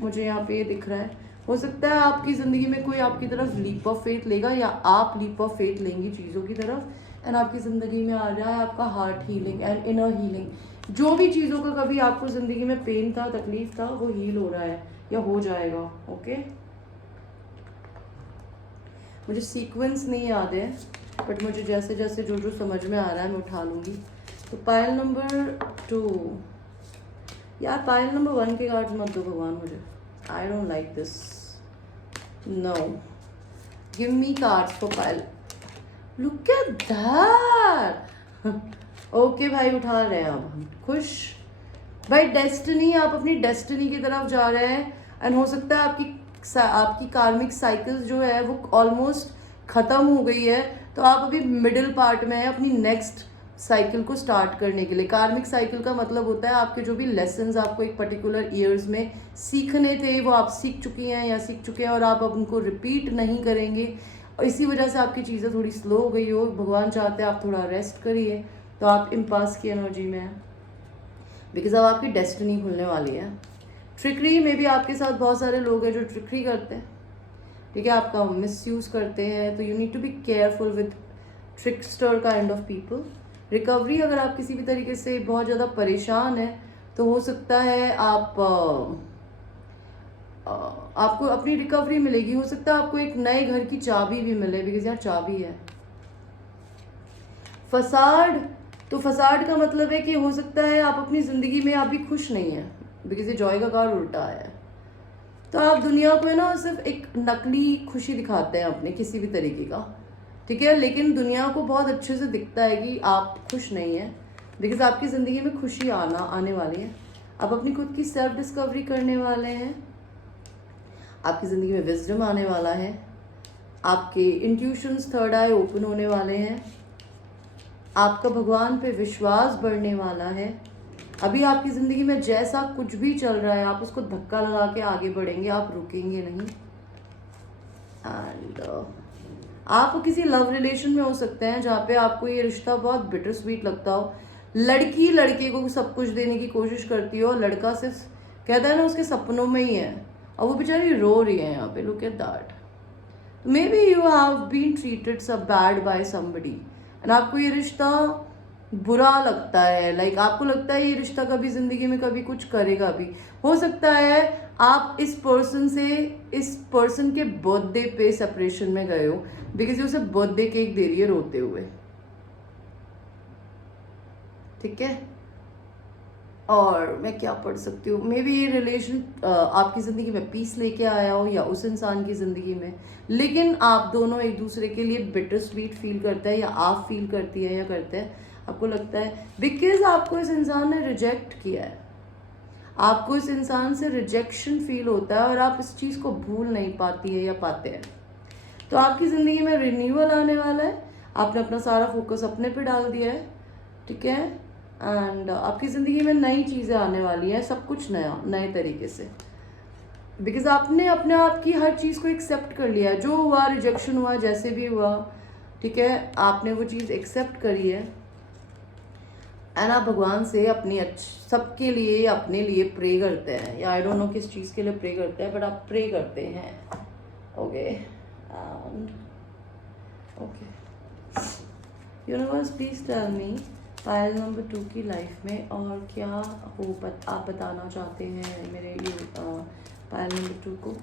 मुझे यहाँ पे ये दिख रहा है। हो सकता है आपकी ज़िंदगी में कोई आपकी तरफ लीप ऑफ फेथ लेगा, या आप लीप ऑफ फेथ लेंगी चीज़ों की तरफ, एंड आपकी ज़िंदगी में आ जाए आपका heart healing and inner healing. जो भी चीज़ों का कभी आपको ज़िंदगी में पेन था, तकलीफ था, वो हील हो रहा है या हो जाएगा, ओके। मुझे सीक्वेंस नहीं याद है, बट मुझे जैसे जैसे जो जो समझ में आ रहा है मैं उठा लूँगी। तो पायल नंबर 2, यार पायल नंबर 1 के कार्ड्स मत दो भगवान मुझे, I don't like this, no, give me cards for pile. Look at that, okay भाई, उठा रहे हैं अब हम, खुश भाई। डेस्टिनी, आप अपनी डेस्टिनी की तरफ जा रहे हैं, एंड हो सकता है आपकी कार्मिक साइकिल जो है वो ऑलमोस्ट ख़त्म हो गई है, तो आप अभी मिडिल पार्ट में हैं अपनी नेक्स्ट साइकिल को स्टार्ट करने के लिए। कार्मिक साइकिल का मतलब होता है आपके जो भी लेसन्स आपको एक पर्टिकुलर ईयर्स में सीखने थे वो आप सीख चुकी हैं या सीख चुके हैं, और आप अब उनको रिपीट नहीं करेंगे, और इसी वजह से आपकी चीज़ें थोड़ी स्लो हो गई हो। भगवान चाहते हैं आप थोड़ा रेस्ट करिए, तो आप इम्पास की एनर्जी में हैं, बिकॉज अब आपकी डेस्टिनी खुलने वाली है। ट्रिकरी में भी आपके साथ बहुत सारे लोग हैं जो ट्रिकरी करते हैं, ठीक है, आपका मिसयूज़ करते हैं, तो you need to be careful with trickster kind of people. Recovery, अगर आप किसी भी तरीके से बहुत ज़्यादा परेशान हैं तो हो सकता है आपको अपनी रिकवरी मिलेगी। हो सकता है आपको एक नए घर की चाबी भी मिले, बिकॉज यहाँ चाबी है। फसाड, तो फसाड का मतलब है कि हो सकता है आप अपनी ज़िंदगी में अभी खुश नहीं हैं, बिकॉज ये जॉय का कार्ड उल्टा है। तो आप दुनिया को है ना सिर्फ एक नकली खुशी दिखाते हैं अपने किसी भी तरीके का, ठीक है, लेकिन दुनिया को बहुत अच्छे से दिखता है कि आप खुश नहीं हैं, बिकॉज आपकी ज़िंदगी में खुशी आने वाली है। आप अपनी खुद की सेल्फ डिस्कवरी करने वाले हैं, आपकी ज़िंदगी में विजडम आने वाला है, आपके इंट्यूशंस थर्ड आई ओपन होने वाले हैं, आपका भगवान पे विश्वास बढ़ने वाला है। अभी आपकी ज़िंदगी में जैसा कुछ भी चल रहा है आप उसको धक्का लगा के आगे बढ़ेंगे, आप रुकेंगे नहीं। एंड आप किसी लव रिलेशन में हो सकते हैं जहाँ पे आपको ये रिश्ता बहुत बिटर स्वीट लगता हो। लड़की लड़के को सब कुछ देने की कोशिश करती हो, लड़का सिर्फ कहता है ना उसके सपनों में ही है, और वो बेचारी रो रही है यहाँ पे, look at that. Maybe you have been treated so bad by somebody, and आपको ये रिश्ता बुरा लगता है, लाइक आपको लगता है ये रिश्ता कभी ज़िंदगी में कभी कुछ करेगा भी। हो सकता है आप इस पर्सन के बर्थडे पे सेपरेशन में गए हो, बिकॉज ये उसे बर्थडे केक दे रही है रोते हुए, ठीक है। और मैं क्या पढ़ सकती हूँ, मे बी ये रिलेशन आपकी ज़िंदगी में पीस लेके आया हो या उस इंसान की ज़िंदगी में, लेकिन आप दोनों एक दूसरे के लिए बिटर स्वीट फील करते हैं, या आप फील करती है या करते हैं, आपको लगता है बिकॉज आपको इस इंसान ने रिजेक्ट किया है, आपको इस इंसान से रिजेक्शन फील होता है और आप इस चीज़ को भूल नहीं पाती है या पाते हैं। तो आपकी ज़िंदगी में रिन्यूअल आने वाला है, आपने अपना सारा फोकस अपने पे डाल दिया है, ठीक है। एंड आपकी ज़िंदगी में नई चीज़ें आने वाली हैं, सब कुछ नया नए तरीके से, बिकॉज आपने अपने आप की हर चीज़ को एक्सेप्ट कर लिया है, जो हुआ रिजेक्शन हुआ जैसे भी हुआ, ठीक है, आपने वो चीज़ एक्सेप्ट करी है। एंड आप भगवान से अपनी सबके लिए अपने लिए प्रे करते हैं, या आई डोंट नो किस चीज़ के लिए प्रे करते हैं, बट आप प्रे करते हैं, okay. And okay, universe please tell me pile number 2 की लाइफ में और क्या हो आप बताना चाहते हैं मेरे पायल नंबर 2 को।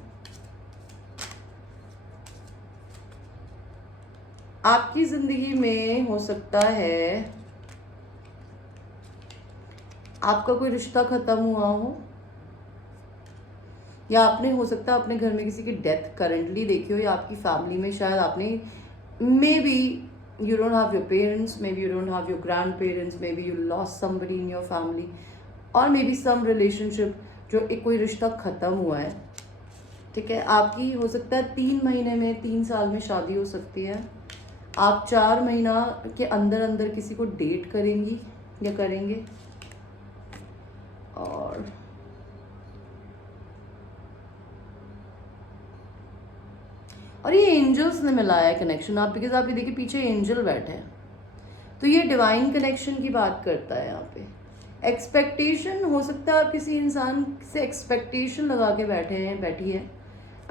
आपकी ज़िंदगी में हो सकता है आपका कोई रिश्ता ख़त्म हुआ हो, या आपने हो सकता है अपने घर में किसी की डेथ करंटली देखी हो, या आपकी फैमिली में शायद आपने may be you don't have your parents, maybe you don't have your grandparents, maybe you lost somebody in your family, or maybe some relationship जो एक कोई रिश्ता ख़त्म हुआ है, ठीक है। आपकी हो सकता है 3 महीने में 3 साल में शादी हो सकती है, आप 4 महीना के अंदर अंदर किसी को डेट करेंगी या करेंगे। और ये एंजल्स ने मिलाया है कनेक्शन आप, बिकॉज आप ये देखिए पीछे एंजल बैठे हैं, तो ये डिवाइन कनेक्शन की बात करता है यहाँ पे। एक्सपेक्टेशन हो सकता है आप किसी इंसान से एक्सपेक्टेशन लगा के बैठी है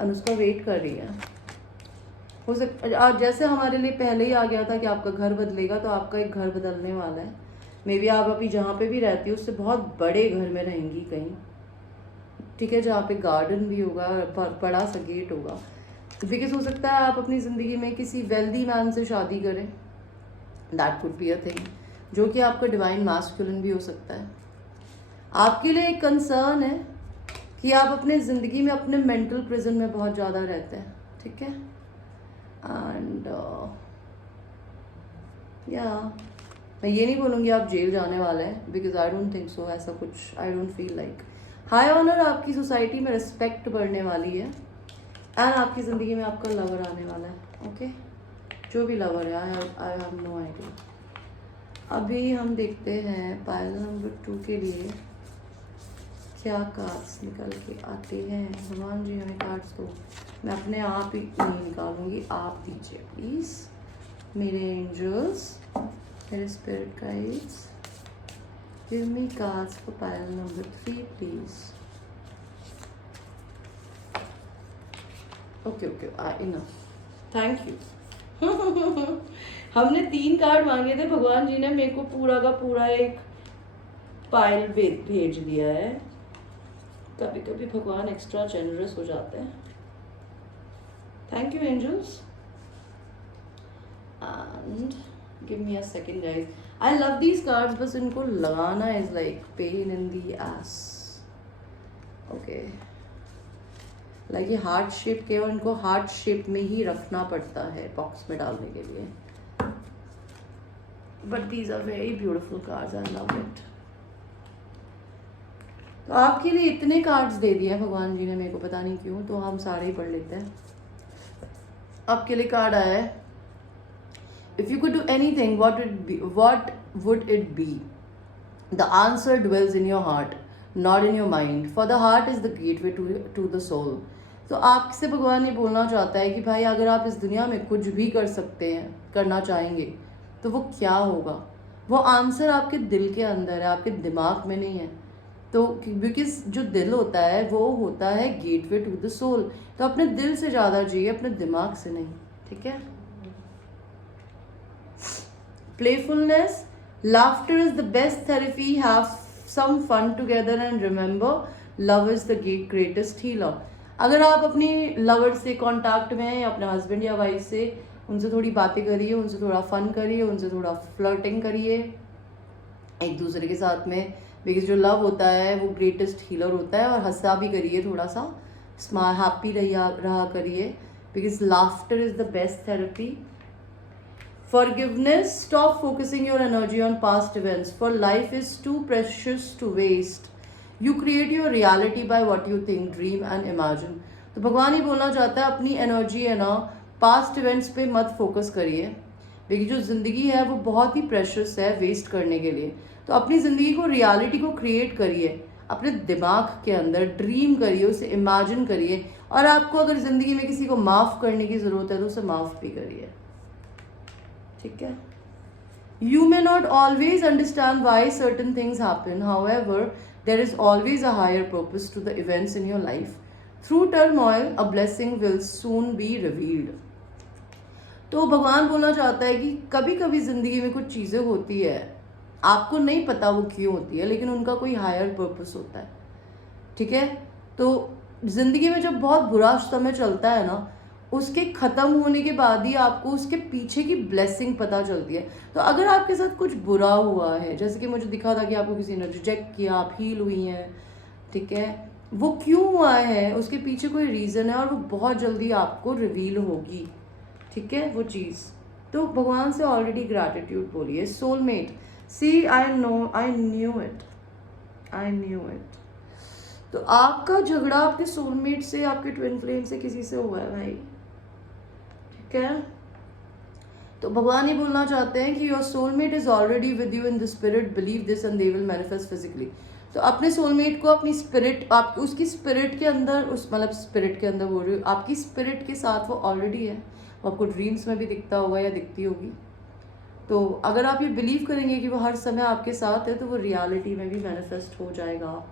और उसका वेट कर रही है। हो सकता जैसे हमारे लिए पहले ही आ गया था कि आपका घर बदलेगा, तो आपका एक घर बदलने वाला है। मे बी आप अभी जहाँ पे भी रहती हो उससे बहुत बड़े घर में रहेंगी कहीं, ठीक है, जहाँ पे गार्डन भी होगा, बड़ा सा गेट होगा, बिकॉज हो सकता है आप अपनी ज़िंदगी में किसी वेल्दी मैन से शादी करें, that could be a thing, जो कि आपका डिवाइन मैस्कुलिन भी हो सकता है। आपके लिए एक कंसर्न है कि आप अपने ज़िंदगी में अपने मेंटल प्रिजन में बहुत ज़्यादा रहते हैं, ठीक है। एंड या मैं ये नहीं बोलूँगी आप जेल जाने वाले हैं, because I don't think so, ऐसा कुछ I don't feel like. High honour आपकी सोसाइटी में रिस्पेक्ट बढ़ने वाली है, एंड आपकी ज़िंदगी में आपका लवर आने वाला है, ओके। जो भी लवर है, आई हैव नो आइडिया। अभी हम देखते हैं पायल नंबर 2 के लिए क्या कार्ड्स निकल के आते हैं। भगवान जी हमें कार्ड्स दो, मैं अपने आप ही नहीं निकालूंगी, आप दीजिए प्लीज़। मेरे एंजल्स, मेरे spirit guides, give me cards for pile number 3 please. Okay okay, enough, thank you. हमने 3 कार्ड मांगे थे, भगवान जी ने मेरे को पूरा का पूरा एक पायल भेज दिया है। कभी कभी भगवान एक्स्ट्रा जेनरस हो जाते हैं। Thank you angels, and give me a second guys. I love these cards, बस इनको लगाना is like pain in the ass, okay. Like ये हार्ट शेप के, और इनको हार्ट शेप में ही रखना पड़ता है बॉक्स में डालने के लिए, but these are very beautiful cards, I love it. तो आपके लिए इतने कार्ड्स दे दिए भगवान जी ने मेरे को, पता नहीं क्यों, तो हम सारे ही पढ़ लेते हैं। आपके लिए कार्ड आया है, if you could do anything what would it be? The answer dwells in your heart, not in your mind, for the heart is the gateway to the soul। तो आपसे भगवान ये बोलना चाहता है कि भाई अगर आप इस दुनिया में कुछ भी कर सकते हैं, करना चाहेंगे, तो वो क्या होगा? वो आंसर आपके दिल के अंदर है, आपके दिमाग में नहीं है। तो बिकॉज जो दिल होता है वो होता है गेटवे टू द सोल, तो अपने दिल से ज़्यादा जिए, अपने दिमाग से नहीं, ठीक है। Playfulness, Laughter is the best therapy. Have some fun together and remember, love is the greatest healer. अगर आप अपनी लवर से कांटेक्ट में हैं या अपने हस्बैंड या वाइफ से, उनसे थोड़ी बातें करिए, उनसे थोड़ा फन करिए, उनसे थोड़ा फ्लर्टिंग करिए एक दूसरे के साथ में, बिकॉज जो लव होता है वो ग्रेटेस्ट हीलर होता है. और हंसा भी करिए, थोड़ा सा स्माइल हैप्पी रहा करिए, because laughter is the best therapy. Forgiveness, stop focusing your energy on past events, for life is too precious to waste. You create your reality by what you think, dream and imagine. तो भगवान ही बोलना चाहता है अपनी energy है ना past events पे मत फोकस करिए, क्योंकि जो ज़िंदगी है वो बहुत ही प्रेशियस है वेस्ट करने के लिए. तो अपनी ज़िंदगी को, रियलिटी को क्रिएट करिए अपने दिमाग के अंदर, ड्रीम करिए, उसे इमेजिन करिए. और आपको अगर ज़िंदगी में किसी को माफ़ करने की ज़रूरत है तो उसे माफ़ भी करिए. ठीक है. You may not always understand why certain things happen. However, there is always a higher purpose to the events in your life. Through turmoil, a blessing will soon be revealed. तो भगवान बोलना चाहता है कि कभी कभी ज़िंदगी में कुछ चीज़ें होती है, आपको नहीं पता वो क्यों होती है, लेकिन उनका कोई हायर पर्पस होता है. ठीक है. तो ज़िंदगी में जब बहुत बुरा समय चलता है ना, उसके ख़त्म होने के बाद ही आपको उसके पीछे की ब्लेसिंग पता चलती है. तो अगर आपके साथ कुछ बुरा हुआ है, जैसे कि मुझे दिखा था कि आपको किसी ने रिजेक्ट किया, आप हील हुई हैं, ठीक है, वो क्यों हुआ है, उसके पीछे कोई रीज़न है और वो बहुत जल्दी आपको रिवील होगी. ठीक है वो चीज़. तो भगवान से ऑलरेडी ग्रैटिट्यूड बोलिए. Soulmate, see I knew it. तो आपका झगड़ा आपके सोलमेट से, आपके ट्विन फ्लेम से, किसी से हुआ है भाई. ठीक है. तो भगवान ये बोलना चाहते हैं कि your soulmate is already with you in the spirit, believe this and they will manifest physically. तो अपने सोलमेट को अपनी स्पिरिट, आप उसकी स्पिरिट के अंदर, उस मतलब स्पिरिट के अंदर बोल रही हूँ, आपकी स्पिरिट के साथ वो ऑलरेडी है. वो आपको ड्रीम्स में भी दिखता होगा या दिखती होगी. तो अगर आप ये बिलीव करेंगे कि वो हर समय आपके साथ है, तो वो रियलिटी में भी मैनिफेस्ट हो जाएगा.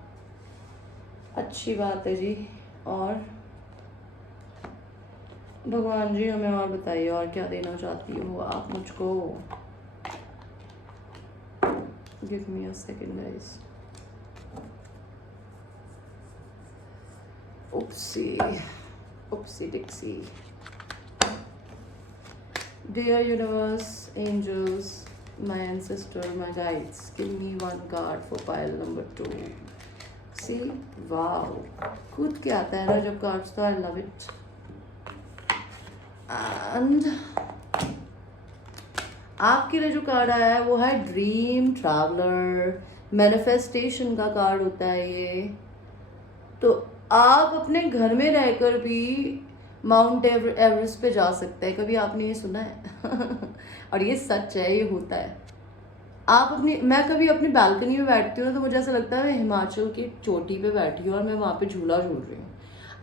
अच्छी बात है जी. और भगवान जी हमें और बताइए, और क्या देना चाहती हो आप मुझको. Give me a second guys. Oopsie Dixie. Dear universe, angels, my ancestor, my guides, give me one card for pile number 2. See, wow, कूद के आता है ना जब कार्ड्स, तो I love it. एंड आपके लिए जो कार्ड आया है वो है ड्रीम ट्रैवलर. मैनिफेस्टेशन का कार्ड होता है ये. तो आप अपने घर में रहकर भी माउंट एवरेस्ट पे जा सकते हैं. कभी आपने ये सुना है? और ये सच है, ये होता है. आप मैं कभी अपनी बालकनी में बैठती हूँ ना, तो मुझे ऐसा लगता है मैं हिमाचल की चोटी पे बैठी हूँ और मैं वहाँ पे झूला झूल रही हूँ.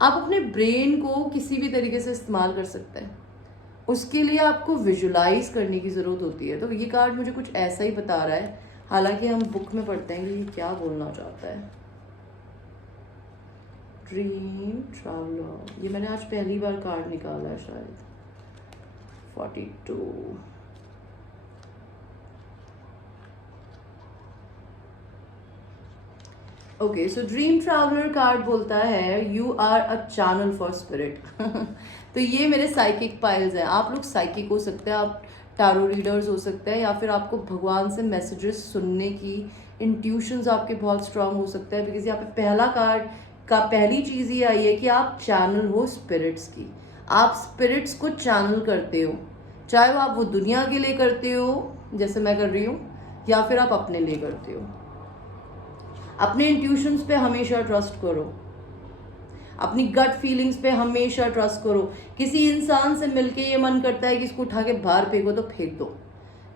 आप अपने ब्रेन को किसी भी तरीके से इस्तेमाल कर सकते हैं. उसके लिए आपको विजुलाइज करने की ज़रूरत होती है. तो ये कार्ड मुझे कुछ ऐसा ही बता रहा है, हालांकि हम बुक में पढ़ते हैं कि ये क्या बोलना चाहता है. ड्रीम ट्रैवलर, ये मैंने आज पहली बार कार्ड निकाला है शायद. 42. Okay, so dream traveller card बोलता है you are a channel for spirit. तो ये मेरे साइकिक पाइल्स हैं. आप लोग साइकिक हो सकते हैं, आप टैरो रीडर्स हो सकते हैं, या फिर आपको भगवान से मैसेजेस सुनने की इंट्यूशंस आपके बहुत स्ट्रांग हो सकते हैं. बिकॉज यहाँ पे पहला कार्ड का पहली चीज़ ये आई है कि आप चैनल हो स्पिरिट्स की. आप स्पिरिट्स को चैनल करते हो, चाहे वो दुनिया के लिए करते हो जैसे मैं कर रही हूँ, या फिर आप अपने लिए करते हो. अपने इंट्यूशंस पे हमेशा ट्रस्ट करो, अपनी गट फीलिंग्स पे हमेशा ट्रस्ट करो. किसी इंसान से मिलके ये मन करता है कि इसको उठा के बाहर फेंको, तो फेंक दो.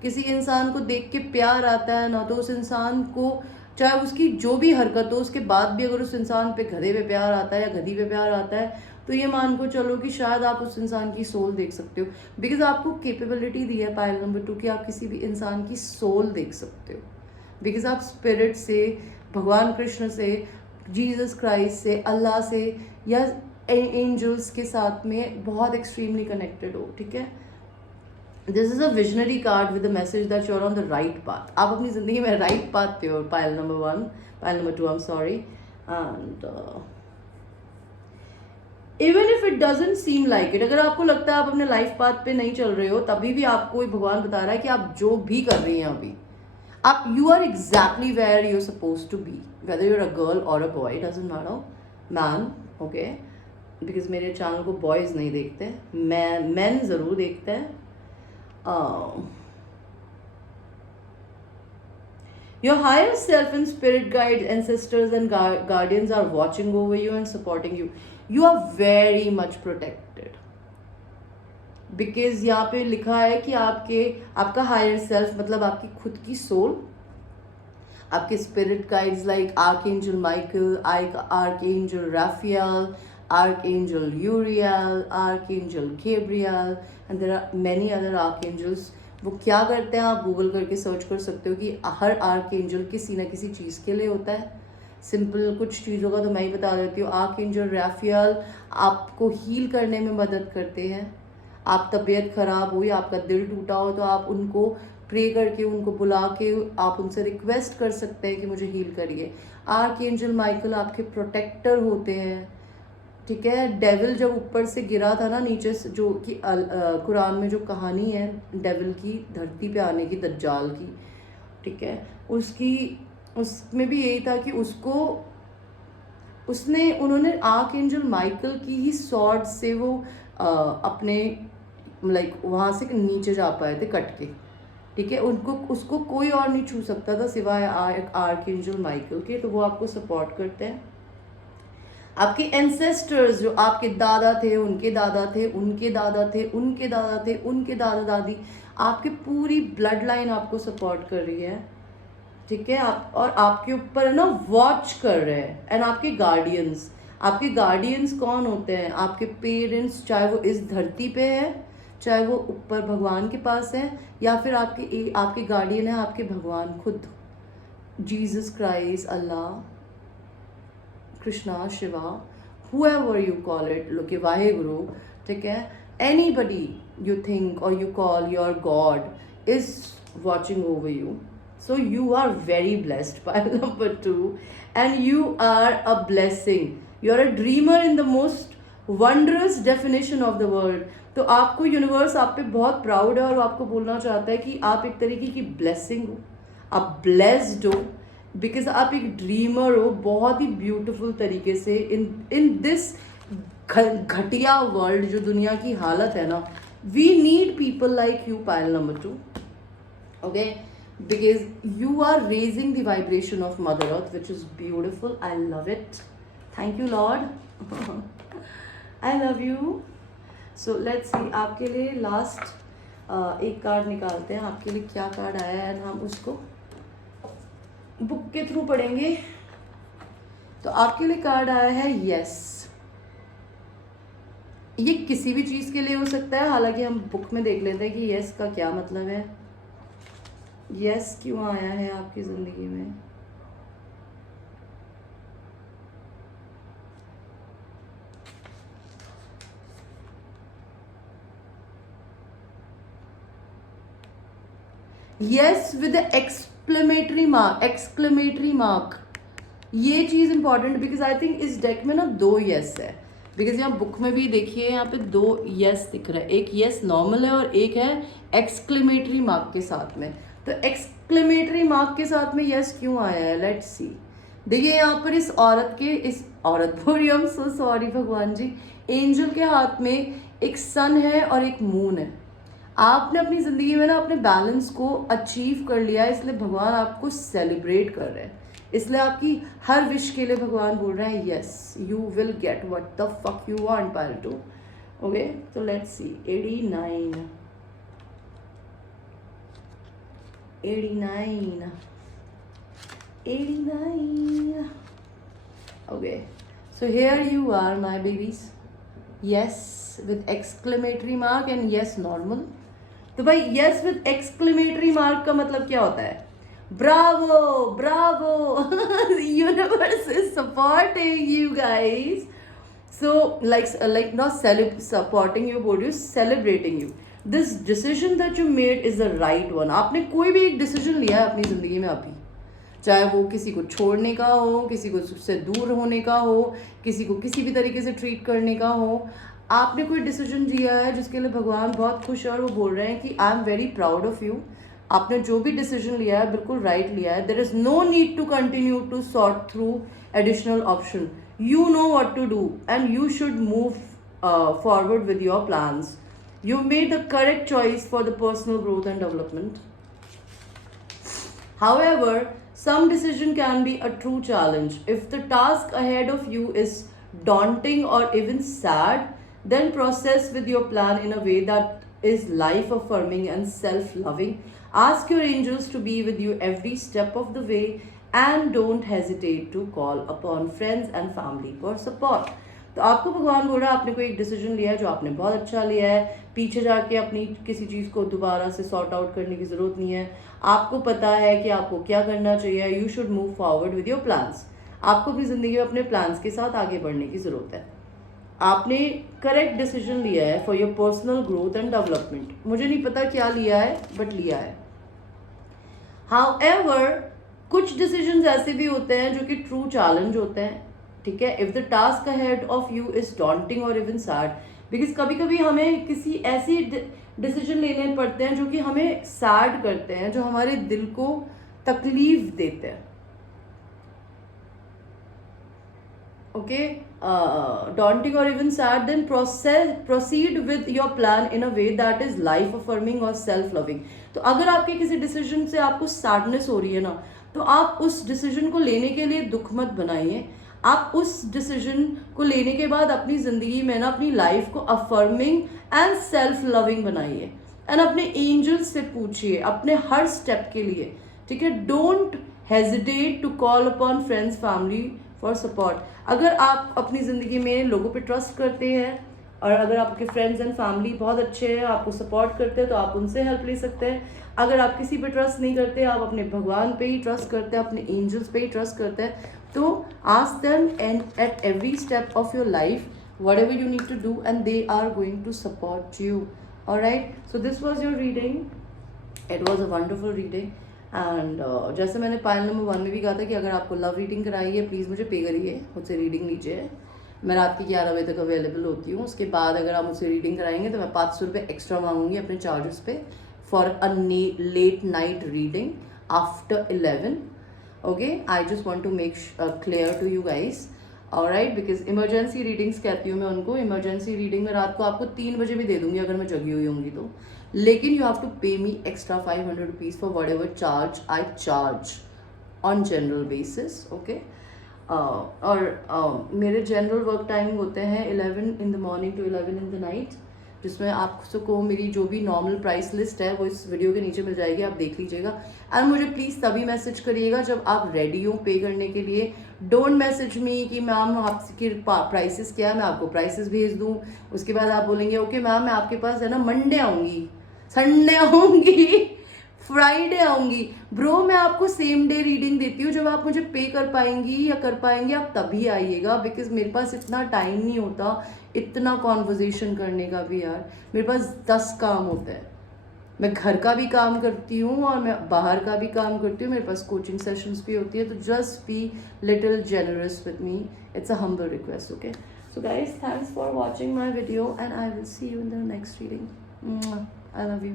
किसी इंसान को देख के प्यार आता है ना, तो उस इंसान को, चाहे उसकी जो भी हरकत हो, उसके बाद भी अगर उस इंसान पे गधे पे प्यार आता है या गधी पे प्यार आता है, तो ये मान को चलो कि शायद आप उस इंसान की सोल देख सकते हो. बिकॉज आपको कैपेबिलिटी दी है पाइल नंबर 2 कि आप किसी भी इंसान की सोल देख सकते हो. बिकॉज आप स्पिरिट से, भगवान कृष्ण से, जीसस क्राइस्ट से, अल्लाह से या एंजल्स के साथ में बहुत एक्सट्रीमली कनेक्टेड हो. ठीक है. This is a visionary card with the message that you are on the right path. आप अपनी जिंदगी में राइट पाथ पे हो. Pile number 1, pile number 2, I am sorry. And even if it doesn't seem like it, अगर आपको लगता है आप अपने लाइफ पाथ पे नहीं चल रहे हो, तभी भी आपको भगवान बता रहा है कि आप जो भी कर रही हैं अभी, आप you are exactly where you are suppose to be, whether you're a girl और a boy, doesn't matter. Man, okay, because मेरे चैनल को बॉयज़ नहीं देखते, मैन ज़रूर देखते हैं. Your higher self and spirit guides, ancestors and guardians are watching over you and supporting you. You are very much protected. Because यहाँ पे लिखा है कि आपका हायर सेल्फ मतलब आपकी खुद की सोल, आपके spirit guides like archangel Michael, archangel Raphael, archangel Uriel, archangel Gabriel, and there are many other archangels. वो क्या करते हैं आप गूगल करके सर्च कर सकते हो कि हर आर्कएंजल किसी ना किसी चीज़ के लिए होता है. सिंपल कुछ चीज़ों का तो मैं ही बता देती हूँ. आर्कएंजल राफियल आपको हील करने में मदद करते हैं. आप तबीयत ख़राब हुई, आपका दिल टूटा हो, तो आप उनको प्रे करके, उनको बुला के आप उनसे रिक्वेस्ट कर सकते हैं कि मुझे हील करिए. आर्कएंजल माइकल आपके प्रोटेक्टर होते हैं. ठीक है. डेविल जब ऊपर से गिरा था ना नीचे से, जो कि कुरान में जो कहानी है डेविल की धरती पे आने की, दज्जाल की, ठीक है, उसमें भी यही था कि उन्होंने आर्कएंजल माइकल की ही सॉर्ड से वो अपने लाइक वहाँ से नीचे जा पाए थे कट के. ठीक है. उसको कोई और नहीं छू सकता था सिवाय आर्कएंजल माइकल के. तो वो आपको सपोर्ट करते हैं. आपके एंसेस्टर्स जो आपके दादा थे, उनके दादा थे, उनके दादा थे, उनके दादा थे, उनके दादा दादी, आपकी पूरी ब्लड लाइन आपको सपोर्ट कर रही है. ठीक है. आप और आपके ऊपर ना वॉच कर रहे हैं. एंड आपके गार्डियंस कौन होते हैं? आपके पेरेंट्स, चाहे वो इस धरती पे है, चाहे वो ऊपर भगवान के पास है, या फिर आपके गार्डियन है आपके भगवान खुद, Jesus Christ, Allah, Krishna, Shiva, whoever you call it, look, Waheguru. ठीक है. Anybody you think or you call your God is watching over you. So you are very blessed. Pile number 2, and you are a blessing. You are a dreamer in the most wondrous definition of the world. तो आपको universe आप पे बहुत proud है और आपको बोलना चाहता है कि आप एक तरीके की ब्लेसिंग हो, आप ब्लेस्ड हो, बिकॉज आप एक ड्रीमर हो बहुत ही ब्यूटीफुल तरीके से. इन दिस घटिया वर्ल्ड जो दुनिया की हालत है ना, we need people like you, pile number 2. Okay. Because you are raising the vibration of mother earth which is beautiful. I love it. Thank you lord. I love you. So let's see, आपके लिए last एक card निकालते हैं. आपके लिए क्या card आया है, हम उसको बुक के थ्रू पढ़ेंगे. तो आपके लिए कार्ड आया है यस. ये किसी भी चीज़ के लिए हो सकता है, हालांकि हम बुक में देख लेते हैं कि यस का क्या मतलब है. यस क्यों आया है आपकी ज़िंदगी में. Yes with exclamatory mark. ये चीज़ इंपॉर्टेंट, बिकॉज आई थिंक इस डेक में ना 2 यस है. बिकॉज यहाँ बुक में भी देखिए यहाँ पे 2 यस दिख रहा है. एक यस नॉर्मल है और एक है एक्सक्लेमेटरी मार्क के साथ में. तो एक्सक्लेमेटरी मार्क के साथ में यस क्यों आया है, लेट्स सी. देखिए यहाँ पर इस औरत बोल सो सॉरी भगवान जी, एंजल के हाथ में एक सन है और एक मून है. आपने अपनी ज़िंदगी में ना अपने बैलेंस को अचीव कर लिया है, इसलिए भगवान आपको सेलिब्रेट कर रहे हैं. इसलिए आपकी हर विश के लिए भगवान बोल रहे हैं yes, you will get what the fuck you want, Payal 2. Okay. तो let's see. 89. Okay. So here you are, my babies. Yes with exclamatory mark and yes normal. तो भाई yes with exclamatory mark का मतलब क्या होता है? Bravo, bravo. Universe is supporting you guys. So like not supporting you, बोल रही हूँ celebrating you. This decision that you made is the right one. आपने कोई भी एक डिसीजन लिया है अपनी ज़िंदगी में अभी, चाहे वो किसी को छोड़ने का हो, किसी को उससे दूर होने का हो, किसी को किसी भी तरीके से ट्रीट करने का हो, आपने कोई डिसीजन लिया है जिसके लिए भगवान बहुत खुश है और वो बोल रहे हैं कि I am very proud of you. आपने जो भी डिसीजन लिया है बिल्कुल राइट लिया है. There is no need to continue to sort through additional option. You know what to do and you should move forward with your plans. You made the correct choice for the personal growth and development. However, some decision can be a true challenge. If the task ahead of you is daunting or even sad, then process with your plan in a way that is life affirming and self loving. Ask your angels to be with you every step of the way and don't hesitate to call upon friends and family for support. तो आपको भगवान बोल रहा है आपने कोई एक decision लिया है जो आपने बहुत अच्छा लिया है. पीछे जाके अपनी किसी चीज़ को दोबारा से सॉर्ट आउट करने की ज़रूरत नहीं है. आपको पता है कि आपको क्या करना चाहिए. You should move forward with your plans. आपको अपनी ज़िंदगी में अपने प्लान्स के साथ आगे बढ़ने की ज़रूरत है. आपने करेक्ट डिसीजन लिया है for your personal growth and development. मुझे नहीं पता क्या लिया है बट लिया है. हाउएवर कुछ डिसीजंस ऐसे भी होते हैं जो कि ट्रू चैलेंज होते हैं. ठीक है. If the task ahead of you is daunting और इवन सैड, बिकॉज कभी कभी हमें किसी ऐसी डिसीजन लेने पड़ते हैं जो कि हमें सैड करते हैं, जो हमारे दिल को तकलीफ देते हैं. ओके. डॉन्टिंग और even sad, then proceed with your plan in a way that is life affirming और सेल्फ लविंग. तो अगर आपके किसी डिसीजन से आपको सैडनेस हो रही है ना, तो आप उस डिसीजन को लेने के लिए दुख मत बनाइए. आप उस डिसीजन को लेने के बाद अपनी ज़िंदगी में ना अपनी लाइफ को अफर्मिंग एंड सेल्फ लविंग बनाइए. एंड अपने एंजल्स से पूछिए अपने हर स्टेप के लिए. ठीक है. Don't hesitate to call upon friends family for support. अगर आप अपनी ज़िंदगी में लोगों पे ट्रस्ट करते हैं और अगर आपके फ्रेंड्स एंड फैमिली बहुत अच्छे हैं, आपको सपोर्ट करते हैं, तो आप उनसे हेल्प ले सकते हैं. अगर आप किसी पे ट्रस्ट नहीं करते, आप अपने भगवान पे ही ट्रस्ट करते हैं, अपने एंजल्स पे ही ट्रस्ट करते हैं, तो ask them and at every step of your life whatever you need to do and they are going to support you. All right, so this was your reading. It was a wonderful reading and जैसे मैंने पायल number 1 में भी कहा था कि अगर आपको love reading कराई है प्लीज़ मुझे पे करिए, मुझसे रीडिंग लीजिए. मैं रात के 11 बजे तक अवेलेबल होती हूँ. उसके बाद अगर आप मुझसे रीडिंग कराएंगे तो मैं 500 रुपये एक्स्ट्रा मांगूंगी अपने चार्जेस पे for a late night reading after 11. Okay, I just want to make clear to you guys. Alright, because emergency readings कहती हूँ मैं उनको. emergency reading में रात को आपको 3 बजे भी दे दूंगी अगर मैं जगी हुई होंगी तो. लेकिन you have to pay me extra 500 rupees for whatever charge I charge on general basis. Okay. और मेरे जनरल वर्क टाइमिंग होते हैं 11 in the morning to 11 in the night, जिसमें आपको मेरी जो भी नॉर्मल प्राइस लिस्ट है वो इस वीडियो के नीचे मिल जाएगी, आप देख लीजिएगा. एंड मुझे प्लीज़ तभी मैसेज करिएगा जब आप रेडी हो पे करने के लिए. डोंट मैसेज मी कि मैम आपकी प्राइसेस क्या है, मैं आपको प्राइसेस भेज दूँ. उसके बाद आप बोलेंगे ओके मैम मैं आपके पास है ना मंडे आऊँगी, संडे आऊँगी, फ्राइडे आऊँगी. ब्रो मैं आपको सेम डे रीडिंग देती हूँ. जब आप मुझे पे कर पाएंगी या कर पाएंगे आप तभी आइएगा, बिकॉज मेरे पास इतना टाइम नहीं होता इतना कॉन्वर्जेशन करने का भी. यार मेरे पास 10 काम होते हैं. मैं घर का भी काम करती हूँ और मैं बाहर का भी काम करती हूँ. मेरे पास कोचिंग सेशंस भी होती है. तो just be little generous with me. It's a humble request. Okay. So guys thanks for watching my video and I will see you in the next reading. I love you.